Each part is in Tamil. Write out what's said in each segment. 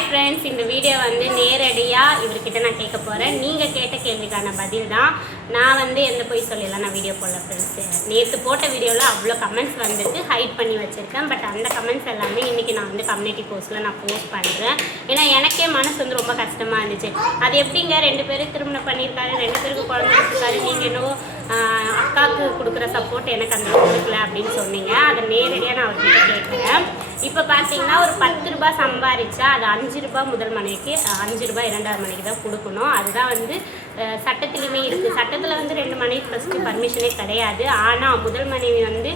ஹாய் ஃப்ரெண்ட்ஸ் இந்த வீடியோ வந்து நேரடியாக இவர்கிட்ட நான் கேட்க போகிறேன் நீங்கள் கேட்ட கேள்விக்கான பதில் தான் நான் வந்து எந்த போய் சொல்லலாம் நான் வீடியோ போடல ஃப்ரெண்ட்ஸ் நேற்று போட்ட வீடியோவில் அவ்வளோ கமெண்ட்ஸ் வந்துருக்கு ஹைட் பண்ணி வச்சுருக்கேன். பட் அந்த கமெண்ட்ஸ் எல்லாமே இன்றைக்கி நான் வந்து கம்யூனிட்டி போஸ்ட்டில் நான் போஸ்ட் பண்ணுறேன் ஏன்னா எனக்கே மனசு வந்து ரொம்ப கஷ்டமாக இருந்துச்சு. அது எப்படிங்க? ரெண்டு பேரும் திருமணம் பண்ணியிருக்காரு ரெண்டு பேருக்கு குழந்தை இருக்காரு நீங்கள் என்னவோ அக்காவுக்கு கொடுக்குற சப்போர்ட் எனக்கு அந்த கொடுக்கல அப்படின்னு சொன்னீங்க. அதை நேரடியாக நான் அவர்கிட்ட கேட்குறேன். இப்போ பார்த்தீங்கன்னா ஒரு பத்து ரூபாய் சம்பாரிச்சா அது அஞ்சு ரூபாய் முதல் மனைவிக்கு அஞ்சு ரூபாய் இரண்டாவது மனைக்கு தான் கொடுக்கணும். அதுதான் வந்து சட்டத்திலையுமே இருக்குது சட்டத்தில் வந்து ரெண்டு மனைவி ஃபஸ்ட்டு பர்மிஷனே கிடையாது. ஆனால் முதல் மனைவி வந்து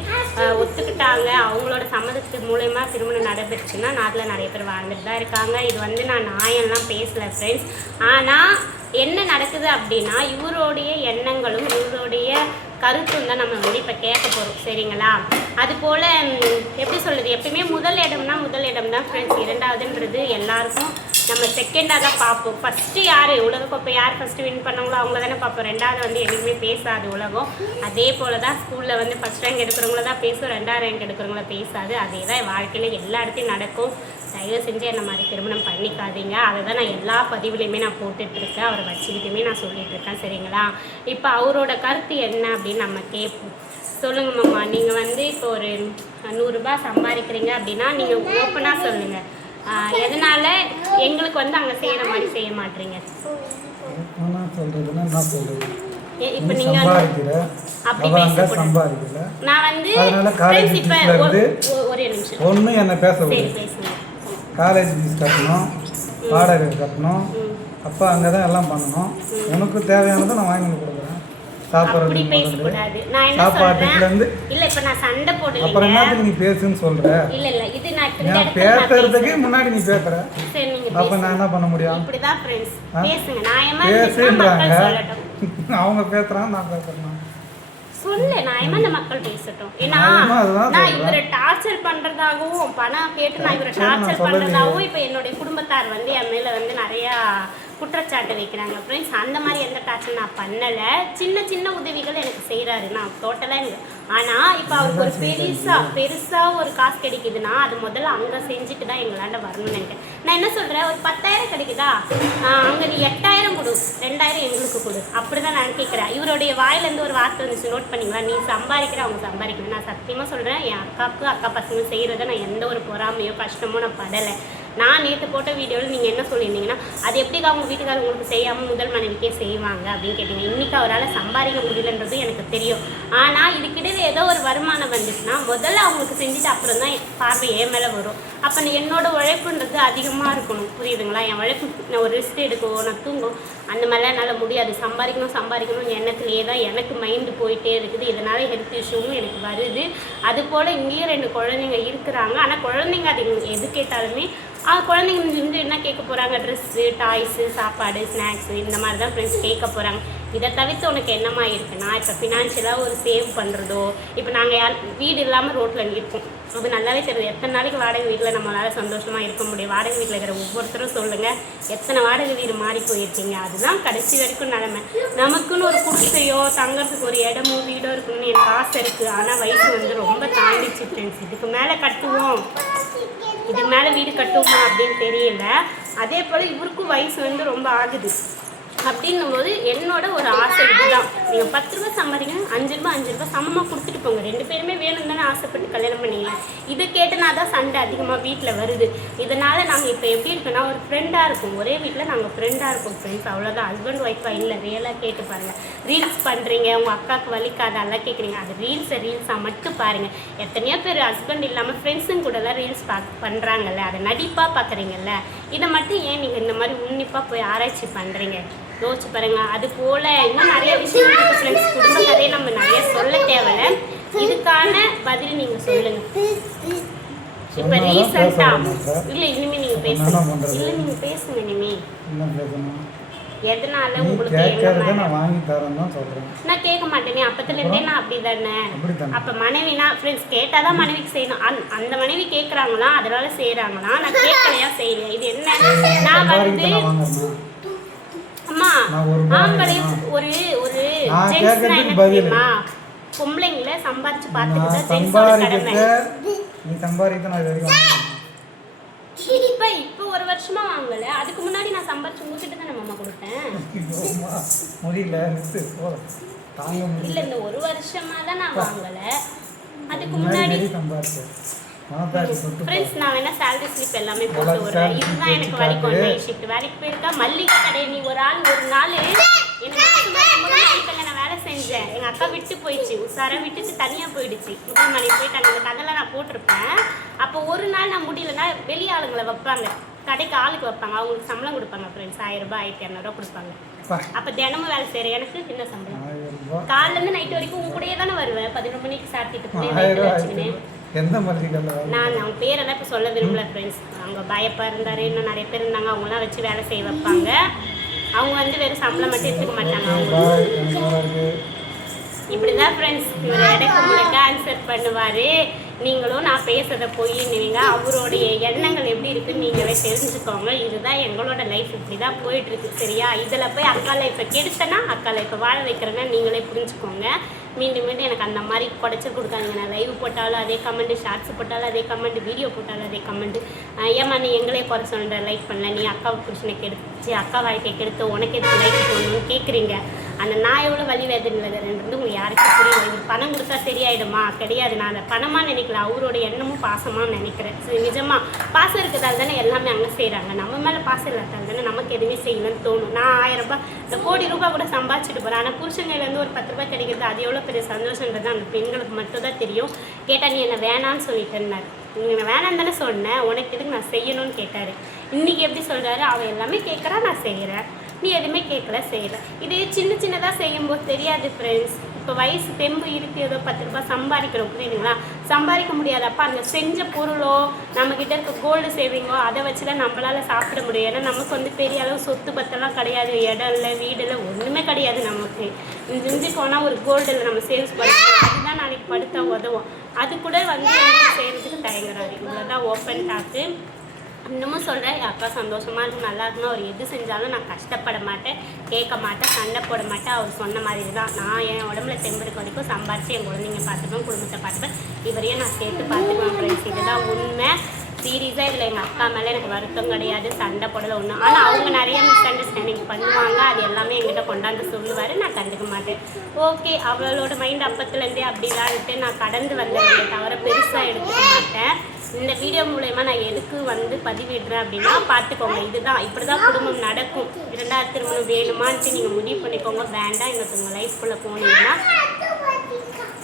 ஒத்துக்கிட்டாங்க. அவங்களோட சம்மதத்து மூலயமா திருமணம் நடைபெறுச்சுன்னா நாட்டில் நிறைய பேர் வாழ்ந்துட்டு தான் இருக்காங்க. இது வந்து நான் நாயெல்லாம் பேசல ஃப்ரெண்ட்ஸ் ஆனால் என்ன நடக்குது அப்படின்னா இவருடைய எண்ணங்களும் இவருடைய கருத்தும் தான் நம்ம வந்து இப்போ கேட்க போகிறோம் சரிங்களா? அது போல் எப்படி சொல்கிறது எப்பயுமே முதல் இடம்னா முதல் இடம் தான் ஃப்ரெண்ட்ஸ் இரண்டாவதுன்றது எல்லாருக்கும் நம்ம செகண்டாக தான் பார்ப்போம். ஃபஸ்ட்டு யார்? உலகக்கோப்பை யார் ஃபஸ்ட்டு வின் பண்ணாங்களோ அவங்கள தானே பார்ப்போம். ரெண்டாவது வந்து எதுவுமே பேசாது உலகம். அதே போல் தான் ஸ்கூலில் வந்து ஃபஸ்ட் ரேங்க் எடுக்கிறவங்கள தான் பேசும். ரெண்டாவது ரேங்க் எடுக்கிறவங்கள பேசாது. அதே தான் வாழ்க்கையில் எல்லா இடத்தையும் நடக்கும். தயவு செஞ்சு என்ன மாதிரி திருமணம் பண்ணிக்காதீங்க. அதை தான் நான் எல்லா பதிவுலையுமே நான் போட்டுட்ருக்கேன். அவரை வச்சுக்கிட்டுமே நான் சொல்லிட்டு இருக்கேன் சரிங்களா? இப்போ அவரோட கருத்து என்ன அப்படின்னு நம்ம கேட்போம். சொல்லுங்க மாமா நீங்கள் வந்து இப்போ ஒரு நூறுரூபா சம்பாதிக்கிறீங்க அப்படின்னா நீங்கள் ஓப்பனாக சொல்லுங்கள் எதனால் எங்களுக்கு வந்து அங்கே செய்கிற மாதிரி செய்ய மாட்டீங்க இப்போ நீ நீங்கள் சம்பாதிக்கிற. அப்படி அவ அங்க பேசக்கூடாது. சம்பாதிக்கல. நான் வந்து ஒரு- நிமிஷம். ஒண்ணு என்ன பேச காலேஜ் ஃபீஸ் கட்டணும் வாடகை கட்டணும் அப்பா அங்கே தான் எல்லாம் பண்ணணும். உனக்கு தேவையானதை நான் வாங்கி கொடுக்குறேன். சண்டை அப்புறம் என்னத்துக்கு நீ பேசுன்னு சொல்ற? இல்ல இல்ல இது நான் பேசுறதுக்கு. முன்னாடி நீ பேசுற? அப்ப. நான் என்ன பண்ண முடியும்? பேசுன்றாங்க. அவங்க பேசுறான் நான் பேசுறேன். சொல்லு நியாயமா மக்கள் பேசட்டும்? ஏன்னா நான். இவரை டார்ச்சர் பண்றதாகவும் பணம் கேட்டு நான் இவரை டார்ச்சர். பண்றதாகவும் இப்ப என்னுடைய குடும்பத்தார் வந்து என் மேல வந்து நிறைய குற்றச்சாட்டு வைக்கிறாங்க. ஃப்ரெண்ட்ஸ் அந்த மாதிரி எந்த டார்ச்சர் நான் பண்ணல. சின்ன சின்ன உதவிகள் எனக்கு செய்றாரு. நான் டோட்டலா எனக்கு ஆனா இப்ப அவருக்கு ஒரு பெருசா பெருசா ஒரு காசு கிடைக்குதுன்னா அது முதல்ல அங்க செஞ்சுட்டு தான் எங்களாண்ட வரணும்னு நினைக்கிறேன். நான் என்ன சொல்றேன்? ஒரு பத்தாயிரம் கிடைக்குதா? அங்க நீ எட்டாயிரம் கொடு. ரெண்டாயிரம் எங்களுக்கு கொடு. அப்படிதான் நான் கேட்குறேன் இவருடைய வாயிலேருந்து ஒரு வார்த்தை வந்துச்சு. நோட் பண்ணீங்களா நீ சம்பாதிக்கிற அவங்க சம்பாதிக்கிறேன் நான் சத்தியமாக சொல்கிறேன் என் அக்காவுக்கு அக்கா பசங்க செய்கிறத நான் எந்த ஒரு பொறாமையோ கஷ்டமோ நான் படலை. நான் நேற்று போட்ட வீடியோவில் நீங்கள் என்ன சொல்லியிருந்தீங்கன்னா அது எப்படி அவங்க வீட்டுக்காரர் உங்களுக்கு செய்யாமல் முதல் மனைவிக்கே செய்வாங்க? அப்படின்னு கேட்டீங்க. இன்றைக்கி அவரால் சம்பாதிக்க முடியலன்றது எனக்கு தெரியும். ஆனால் இதுக்கிடையில் ஏதோ ஒரு வருமானம் வந்துச்சுன்னா முதல்ல அவங்களுக்கு செஞ்சுட்டு அப்புறம் தான் பார்வை என் மேலே வரும். அப்போ என்னோட உழைப்புன்றது அதிகமாக இருக்கணும். புரியுதுங்களா? என் உழைப்பு நான் ஒரு ரிஸ்க் எடுக்கவோ நான் தூங்கும் அந்த மாதிரிலாம் என்னால் முடியாது. சம்பாதிக்கணும் சம்பாதிக்கணும் எண்ணத்துலேயே தான் எனக்கு மைண்டு போயிட்டே இருக்குது. இதனால் ஹெல்த் இஷ்யூவும் எனக்கு வருது. அது போல் இங்கேயும் ரெண்டு குழந்தைங்க இருக்கிறாங்க. ஆனால் குழந்தைங்க அது எது கேட்டாலுமே குழந்தைங்க வந்து என்ன கேட்க போகிறாங்க ட்ரெஸ்ஸு டாய்ஸு சாப்பாடு ஸ்நாக்ஸு இந்த மாதிரி தான் ஃப்ரெண்ட்ஸ் கேட்க போகிறாங்க இதை தவிர்த்து உனக்கு என்னமா இருக்குன்னா இப்போ ஃபினான்ஷியலாக ஒரு சேவ் பண்ணுறதோ இப்போ நாங்கள் யார் வீடு இல்லாமல் ரோட்டில் இருக்கோம் அது நல்லாவே தெரியுது. எத்தனை நாளைக்கு வாடகை வீட்டில் நம்மளால் சந்தோஷமாக இருக்க முடியும்? வாடகை வீட்டில் இருக்கிற ஒவ்வொருத்தரும் சொல்லுங்கள் எத்தனை வாடகை வீடு மாறி போயிருக்கீங்க? அதுதான் கடைசி வரைக்கும் நிலமை. நமக்குன்னு ஒரு குடிசையோ தங்கறதுக்கு ஒரு இடமோ வீடோ இருக்கணும்னு எனக்கு ஆசை இருக்குது ஆனால் வயசு வந்து ரொம்ப தாண்டிச்சு ஃப்ரெண்ட்ஸ் இதுக்கு மேலே கட்டுவோம். இதுக்கு மேலே வீடு கட்டுவோமா அப்படின்னு தெரியல. அதே போல் இவருக்கும் வயசு வந்து ரொம்ப ஆகுது. அப்படின்னும் போது என்னோட ஒரு ஆசை இதுதான். நீங்கள் பத்து ரூபா சம்பாதிக்கணும் அஞ்சு ரூபா அஞ்சு ரூபா சமமாக கொடுத்துட்டு போங்க. ரெண்டு பேருமே வேணும் தானே ஆசைப்பட்டு கல்யாணம் பண்ணிங்க. இதை கேட்டனா தான் சண்டை அதிகமாக வீட்டில் வருது. இதனால் நாங்கள் இப்போ எப்படி இருக்கோன்னா ஒரு ஃப்ரெண்டாக இருக்கும். ஒரே வீட்டில் நாங்கள் ஃப்ரெண்டாக இருக்கோம் ஃப்ரெண்ட்ஸ் அவ்வளோதான் ஹஸ்பண்ட் ஒய்ஃபாக இல்லை. ரியலாக கேட்டு பாருங்கள் ரீல்ஸ் பண்ணுறீங்க உங்கள் அக்காவுக்கு வலிக்காத? எல்லாம் கேட்குறீங்க அது ரீல்ஸை ரீல்ஸாக மட்டும் பாருங்கள் எத்தனையோ பேர் ஹஸ்பண்ட் இல்லாமல் ஃப்ரெண்ட்ஸுங்க கூடலாம் ரீல்ஸ் பார்க்க பண்ணுறாங்கல்ல அதை நடிப்பாக பார்க்குறீங்கல்ல இதை மட்டும் ஏன் நீங்கள் இந்த மாதிரி உன்னிப்பாக போய் ஆராய்ச்சி பண்ணுறீங்க யோசிச்சு பாருங்க. அது போல இன்னும் நிறைய விஷயம் இருக்கு. ஃப்ரெண்ட்ஸ் குடும்ப கதையை நம்ம நிறைய சொல்ல தேவையில்ல. இதுக்கான பதில் நீங்க சொல்லுங்க. இப்ப சொன்னாதான் ரீசெண்டா பேச மாட்டேன். இல்ல இனிமே நீங்க என்ன பேசுங்க? இல்ல நீங்க பேசுங்க இனிமே. என்ன பேசணும்? எதனால உங்களுக்கு கேட்கறத நான் வாங்கி தரேன்னு தான் சொல்றேன். நான் கேட்க மாட்டேனே அப்பத்துல இருந்தே நான் அப்படிதானே? அப்படித்தானே? அப்ப மனைவினா ஃப்ரெண்ட்ஸ் கேட்டாதான் மனைவிக்கு செய்யணும். அந்த- மனைவி கேக்குறாங்களா அதனால செய்யறாங்களா? நான் கேட்கலையா? செய்யலையா? இது என்ன? நான் வந்து அம்மா ஆம்பளை. ஒரு ஒரு ஜென்ஸ்னா என்ன. தெரியுமா? பொம்பளைங்கள சம்பாரிச்சு தான் ஜென்ஸோட கடமை. நீ சம்பாதிக்க நான். இப்போ இப்போ ஒரு வருஷமா வாங்கல. அதுக்கு முன்னாடி நான் சம்பாரிச்சு உங்ககிட்ட தான் மாமா கொடுத்தேன். முடியல இல்ல இந்த ஒரு வருஷமா தான் நான் வாங்கல. அதுக்கு முன்னாடி ஃப்ரெண்ட்ஸ் நான் வேணா சேலரி ஸ்லிப் எல்லாமே போட்டு விடுறேன். இதுதான் எனக்கு வரைக்கும் காட்டு. நைட் ஷிஃப்ட் வேலைக்கு போயிருக்கா? மல்லிகை கடை. நீ ஒரு ஆள் ஒரு நாள் எனக்கு நான் வேலை செஞ்சேன். எங்க அக்கா விட்டு போயிடுச்சு. உசாரா விட்டுட்டு தனியா போயிடுச்சு. முப்பது மணி அந்த கதையெல்லாம் நான் போட்டிருப்பேன். அப்போ ஒரு நாள் நான் முடியலன்னா வெளி ஆளுங்களை வைப்பாங்க. கடைக்கு ஆளுக்கு வைப்பாங்க. அவங்களுக்கு சம்பளம் கொடுப்பாங்க ஃப்ரெண்ட்ஸ் ஆயிரம் ரூபாய் ஆயிரத்தி இரநூறுவா கொடுப்பாங்க. அப்போ தினமும் வேலை செய்கிறேன் எனக்கு என்ன சம்பளம்? ஆயிரம் ரூபாய் காலைல இருந்து நைட் வரைக்கும் உங்க கூடயே தானே வருவேன். பதினொரு மணிக்கு சாப்பிட்டுட்டு எந்த நான் அவங்க பேரெல்லாம் இப்போ சொல்ல விரும்பல ஃப்ரெண்ட்ஸ் அவங்க பயப்பா இருந்தாரு இன்னும் நிறைய பேர் இருந்தாங்க. அவங்களாம் வச்சு வேலை செய்ய வைப்பாங்க. அவங்க வந்து வெறும் சம்பளம் மட்டும் எடுத்துக்க மாட்டாங்க. அவங்க இப்படிதான் ஃப்ரெண்ட்ஸ் இவர் இடக்கு ஆன்சர் பண்ணுவாரு. நீங்களும் நான் பேசுறத போய் நீங்க அவருடைய எண்ணங்கள் எப்படி இருக்குன்னு நீங்களே தெரிஞ்சுக்கோங்க. இதுதான் எங்களோட லைஃப் இப்படி தான் போயிட்டுருக்கு சரியா? இதில் போய் அக்கா லைஃப்பை கெடுத்தனா அக்கா லைஃப்பை வாழ வைக்கிறேன்னா நீங்களே புரிஞ்சுக்கோங்க. மீண்டும் மீண்டும் எனக்கு அந்த மாதிரி குடைச்சி கொடுக்காங்க நான் லைவ் போட்டாலும் அதே கமெண்ட்டு ஷார்ட்ஸ் போட்டாலும் அதே கமெண்ட் வீடியோ போட்டாலும் அதே கமெண்ட் ஏமா நீ எங்களே குறை சொல்கிற லைக் பண்ணல. நீ அக்காவை புருஷனை கெடுத்து அக்கா வாழ்க்கை கெடுத்து உனக்கு எதுக்கு லைக் பண்ணணும்னு கேட்குறீங்க அந்த நான் எவ்வளோ வழி வேதனைங்கிறது உங்களுக்கு யாருக்கும் புரியல. பணம் கொடுத்தா சரியாயிடுமா? கிடையாது. நான் அதை பணமாக நினைக்கல. அவரோட எண்ணமும் பாசமாக நினைக்கிறேன். சரி நிஜமா. பாசம் இருக்கிறதால தானே எல்லாமே அங்கே செய்கிறாங்க நம்ம மேலே பாசம் இல்லாதால தானே நமக்கு எதுவுமே செய்யணும்னு தோணும். நான் ஆயிரம் ரூபாய் இந்த கோடி ரூபாய் கூட சம்பாதிச்சுட்டு போகிறேன் ஆனால் புருஷங்கையிலேருந்து ஒரு பத்து ரூபாய் கிடைக்கிறது அது எவ்வளோ பெரிய சந்தோஷன்றது அந்த பெண்களுக்கு மட்டும் தான் தெரியும். கேட்டால் நீ என்ன வேணான்னு சொல்லிட்டேன்னாரு. நீங்கள் நான் வேணான்னு தானே சொன்னேன் உனக்கு எதுக்கு நான் செய்யணும்னு கேட்டார். இன்னைக்கு எப்படி சொல்கிறாரு அவன் எல்லாமே கேட்குறா நான் செய்கிறேன் நீ எதுவுமே கேட்கல செய்யல. இது சின்ன சின்னதாக செய்யும்போது தெரியாது ஃப்ரெண்ட்ஸ் இப்போ வயசு தெம்பு இருக்கு ஏதோ பத்து ரூபாய் சம்பாதிக்கிறோம் புரியுதுங்களா? சம்பாதிக்க முடியாதப்ப அந்த செஞ்ச பொருளோ நம்மக்கிட்ட இருக்க கோல்டு சேவிங்கோ அதை வச்சு தான் நம்மளால சாப்பிட முடியும். ஏன்னா நமக்கு வந்து பெரிய அளவு சொத்து பத்தெல்லாம் கிடையாது. இடம் இல்லை வீடு இல்லை ஒன்றுமே கிடையாது நமக்கு. இஞ்சி போனால் ஒரு கோல்டில் நம்ம சேல்ஸ் பண்ணணும் அதுதான் நாளைக்கு படுத்தா உதவும். அது கூட வந்து செய்கிறதுக்கு தயங்குறாரு இவ்வளோதான் ஓப்பன் டாக்கு இன்னமும் சொல்கிறேன் என் அக்கா சந்தோஷமாக இருக்கு நல்லா இருக்கணும் அவர் எது செஞ்சாலும் நான் கஷ்டப்பட மாட்டேன் கேட்க மாட்டேன் சண்டை போட மாட்டேன் அவர் சொன்ன மாதிரி தான் நான் என் உடம்புல தெம்பு இருக்க வரைக்கும் சம்பாரித்து என் குழந்தைங்க பார்த்துப்பேன் குடும்பத்தை பார்த்துப்பேன் இவரையும் நான் சேர்த்து பார்த்துக்குவேன் ஃப்ரெண்ட்ஸ் இதுதான் உண்மை. சீரியஸாக இதில் எங்கள் அக்கா மேலே எனக்கு வருத்தம் கிடையாது சண்டை போடல ஒன்று ஆனால் அவங்க நிறைய மிஸ் அண்டர்ஸ்டாண்டிங் பண்ணுவாங்க அது எல்லாமே எங்கிட்ட கொண்டாந்து சொல்லுவார் நான் கண்டுக்க மாட்டேன். ஓகே அவளோட மைண்ட் அப்பத்துலேருந்தே அப்படிலான்ட்டு நான் கடந்து வந்தேன். தவிர பெருசாக எடுத்துக்க மாட்டேன். இந்த வீடியோ மூலயமா நான் எதுக்கு வந்து பதிவிடுறேன் அப்படின்னா பார்த்துக்கோங்க இதுதான். இப்படி தான் குடும்பம் நடக்கும். இரண்டாவது திருமணம் வேணுமான்ட்டு நீங்கள் முடிவு பண்ணிக்கோங்க. வேண்டாம் எங்களுக்கு உங்கள் லைஃப்குள்ளே போனீங்கன்னா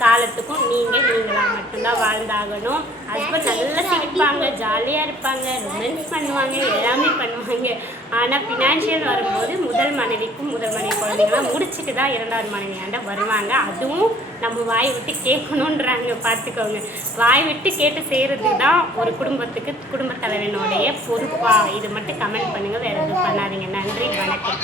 காலத்துக்கும் நீங்கள் நீங்களாக மட்டும்தான் வாழ்ந்தாகணும். ஹஸ்பண்ட் நல்லா சிரிப்பாங்க ஜாலியாக இருப்பாங்க ரொமான்ஸ் பண்ணுவாங்க எல்லாமே பண்ணுவாங்க. ஆனால் ஃபினான்ஷியல் வரும்போது முதல் மனைவிக்கும் முதல் மனைவி குழந்தைங்களாம் முடிச்சுட்டு தான் இரண்டாவது மனைவியாண்ட வருவாங்க. அதுவும் நம்ம வாய் விட்டு கேட்கணுன்றாங்க பார்த்துக்கோங்க. வாய் விட்டு கேட்டு செய்கிறது தான் ஒரு குடும்பத்துக்கு குடும்பத் தலைவனுடைய பொறுப்பா? இது மட்டும் கமெண்ட் பண்ணுங்கள் வேறு எதுவும் பண்ணாதீங்க. நன்றி வணக்கம்.